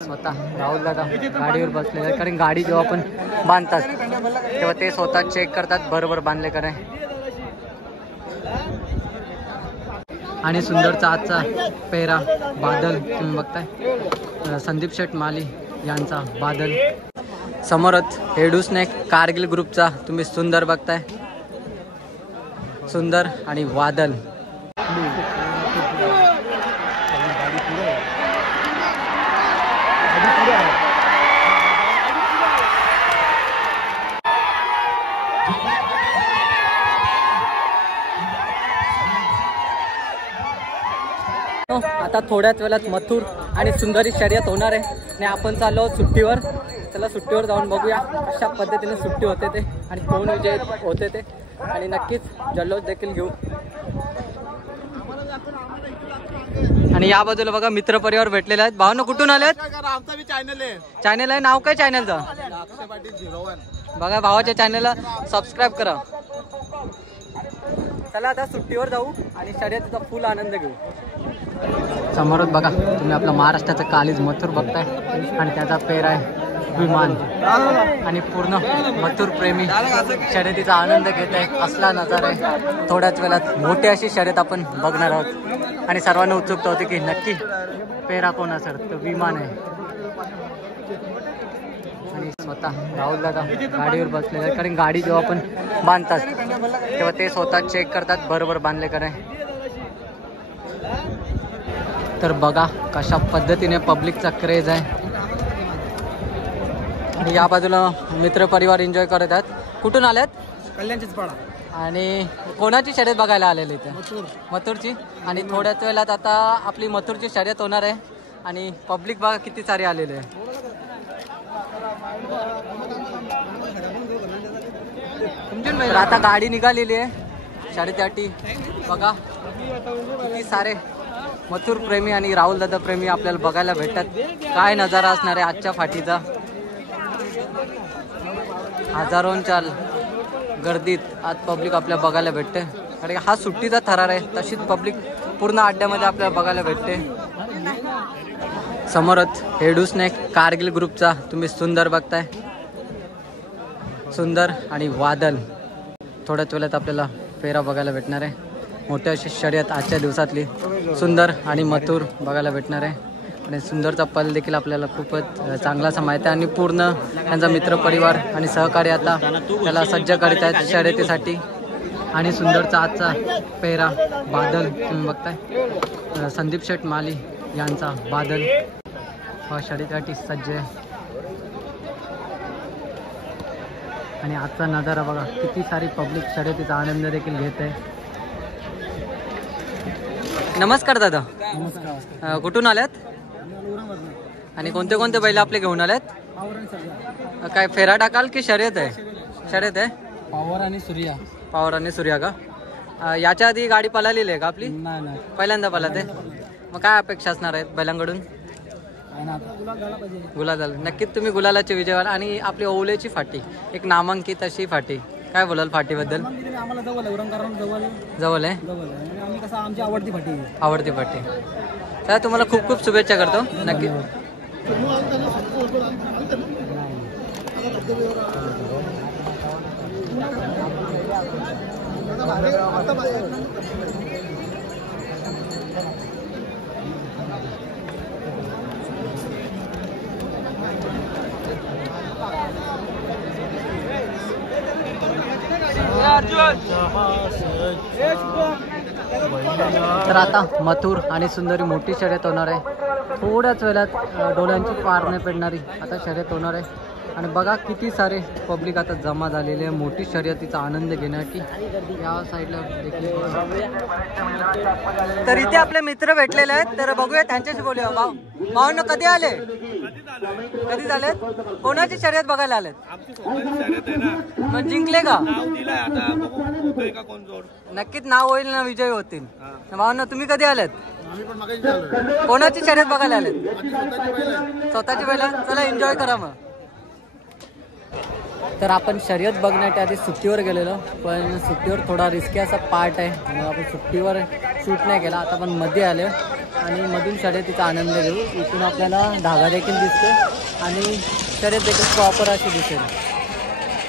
स्वतः राहुल दादा गाडीवर बसलेले आहेत, कारण गाडी जेव्हा आपण बांधतात तेव्हा ते स्वतः चेक करतात बरोबर बांधले का नाही. आणि सुंदरचा आजचा पेहरा बादल तुम्ही बघताय, संदीप शेठ माली यांचा बादल. समोरच हेडू स्नॅक कारगिल ग्रुपचा तुम्ही सुंदर बघताय, सुंदर आणि वादल. आता थोड्याच वेळात मथुर आणि सुंदरी शर्यत होणार आहे आणि आपण चाललो सुट्टीवर. चला सुट्टीवर जाऊन बघूया कशा पद्धतीने सुट्टी होते ते आणि कोण विजय होते ते, आणि नक्कीच जल्लोष देखील घेऊ. आणि या बाजूला बघा मित्र परिवार भेटलेले आहेत. भावना कुठून आलेत? आमचा बी चॅनल आहे. चॅनल आहे, नाव काय चॅनलचं? बघा भावाच्या चॅनलला सबस्क्राईब करा. चला आता सुट्टीवर जाऊ आणि शर्यतीचा फुल आनंद घेऊ. समोरच बघा तुम्ही आपला महाराष्ट्राचा कालीज मथुर बघताय आणि त्याचा पेर आहे विमान, आणि पूर्ण मथुर प्रेमी शर्यतीचा आनंद घेत आहे. असला नजारा आहे. थोड्याच वेळात मोठी अशी शर्यत आपण बघणार आहोत आणि सर्वांना उत्सुकता होती की नक्की पेरा कोण असेल. तो विमान आहे आणि स्वतः राहुल दादा गाडीवर बसलेले आहेत, कारण गाडी जेव्हा आपण बांधतात तेव्हा ते स्वतः चेक करतात बरोबर बांधले का नाही. तर बघा कशा पद्धतीने पब्लिकचा क्रेज आहे. आणि या बाजूला मित्र परिवार एन्जॉय करत आहेत. कुठून आल्यात? कल्याणचीच पाडा. आणि कोणाची शर्यत बघायला आलेली इथे? मथुरची. आणि थोड्याच वेळात आता आपली मथुरची शर्यत होणार आहे आणि पब्लिक बघा किती सारी आलेले आहे. तर आता गाडी निघालेली आहे शर्यतीसाठी. बघा किती सारे मथुर प्रेमी आणि राहुल दादा प्रेमी आपल्याला बघायला भेटतात. काय नजारा असणार आहे आजच्या फाटीचा. हजारोंच्या गर्दीत आज पब्लिक आपल्याला बघायला भेटते, कारण हा सुट्टीचा थरार आहे. तशीच पब्लिक पूर्ण अड्ड्यामध्ये आपल्याला बघायला भेटते. समोरच हेडू स्नॅक कारगिल ग्रुपचा तुम्ही सुंदर बघताय, सुंदर आणि वादल. थोड्याच वेळात आपल्याला फेरा बघायला भेटणार आहे. मोठी अशी शर्यत आजच्या दिवसातली सुंदर आणि मथुर बघायला भेटणार आहे. आणि सुंदरचा पल देखील आपल्याला खूपच चांगला असा माहिती आहे. आणि पूर्ण त्यांचा मित्रपरिवार आणि सहकारी आता त्याला सज्ज करीत आहेत शर्यतीसाठी. आणि सुंदरचा आजचा पेहरा बादल तुम्ही बघताय, संदीप शेठ माली यांचा बादल हा शर्यतीसाठी सज्ज आहे. आणि आजचा नजारा बघा किती सारी पब्लिक शर्यतीचा आनंद देखील घेत आहे. नमस्कार दादा. नमस्कार. कुठून आल्यात आणि कोणते कोणते बैल आपले घेऊन आल्यात? काय फेरा टाकाल की शर्यत आहे? शर्यत आहे. पॉवर आणि सूर्या. पॉवर आणि सूर्या का? याच्या आधी गाडी पळालेली आहे का आपली? नाही. पहिल्यांदा पळते. मग काय अपेक्षा असणार आहेत बैलांकडून? गुलाल. नक्कीच तुम्ही गुलालाचे विजय व्हाल. आणि आपली ओवलेची फाटी एक नामांकित अशी फाटी, काय बोलाल फाटीबद्दल? आम्हाला जवळ आहे. आम्ही कसं आमची आवडती फाटी. आवडती फाटी. तर तुम्हाला खूप खूप शुभेच्छा करतो. नक्की. तर आता मथुर आणि सुंदरी मोठी शर्यत होणार आहे. थोड्याच वेळात डोळ्यांची पार नाही पडणारी आता शर्यत होणार आहे. आणि बघा किती सारे पब्लिक आता जमा झालेले आहे मोठी शर्यतीचा आनंद घेण्यासाठी. या साईडला देखील तर इथे आपले मित्र भेटलेले आहेत, तर बघूया त्यांच्याशी बोलूया. भावना कधी आले? कधी झाले? कोणाची शर्यत बघायला आलेत? मग जिंकले का? नक्कीच नाव होईल ना, विजयी होतील. भावना तुम्ही कधी आलेत? कोणाची शर्यत बघायला आलेत? स्वतःची बैल. चला एन्जॉय करा मग. तर आपण शर्यत बघण्याच्या आधी सुट्टीवर गेलेलो, पण सुट्टीवर थोडा रिस्की असा पार्ट आहे, मग आपण सुट्टीवर शूट नाही केला. आता आपण मध्ये आलो आणि मधून शर्यतीचा आनंद घेऊ. इथून आपल्याला धागा देखील दिसते आणि शर्यत देखील प्रॉपर अशी दिसेल.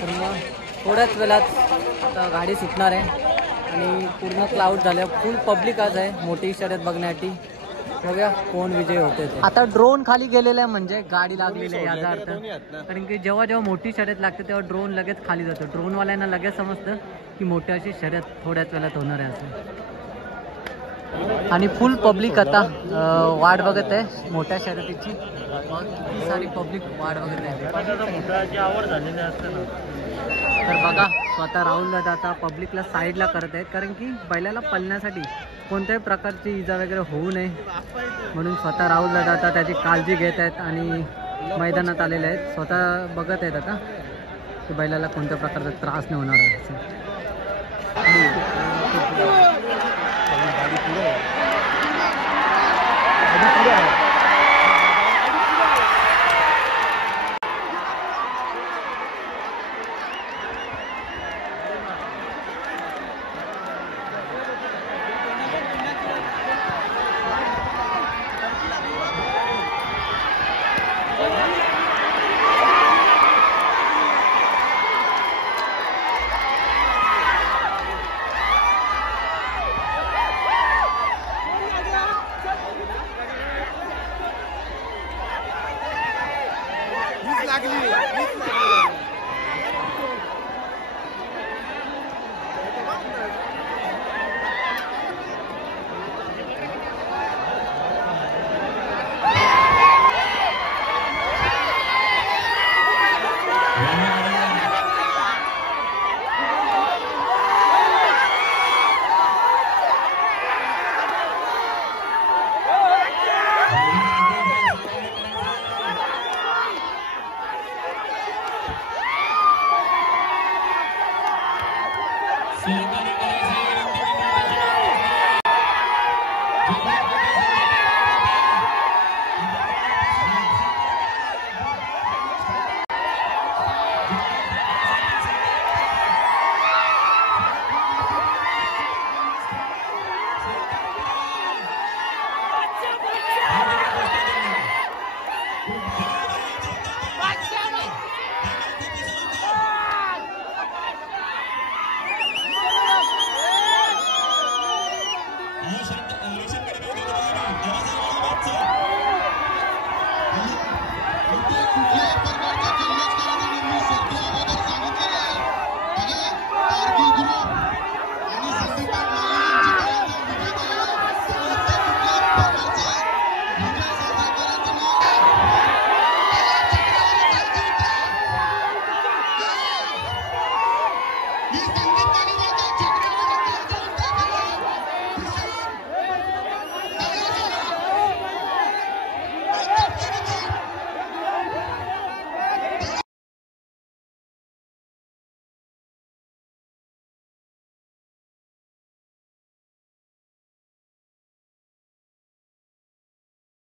तर मग थोड्याच वेळात आता गाडी सुटणार आहे आणि पूर्ण क्लाउड झालं. फुल पब्लिक आज आहे मोठी शर्यत बघण्यासाठी. बघूया कोण विजय होते. आता ड्रोन खाली गेलेला आहे म्हणजे गाडी लागलेली आहे याचा अर्थ. कारण की जेव्हा जेव्हा मोठी शर्यत लागते तेव्हा ड्रोन लगेच खाली जातो. ड्रोनवाल्यांना लगेच समजतं की मोठी अशी शर्यत थोड्याच वेळात होणार आहे असं. आणि फुल पब्लिक आता वाट बघत आहे मोठ्या शर्यतीची. किती सारी पब्लिक वाट बघत आहे. आवड झालेली असते ना. तर बघा स्वतः राहुल दादा आता पब्लिकला साईडला करत आहेत. कारण की बैलाला पळण्यासाठी कोणत्याही प्रकारची इजा वगैरे होऊ नये म्हणून स्वतः राहुल दादा आता त्याची काळजी घेत आहेत आणि मैदानात आलेले आहेत. स्वतः बघत आहेत आता की बैलाला कोणत्या प्रकारचा त्रास नाही होणार आहे. Sehingga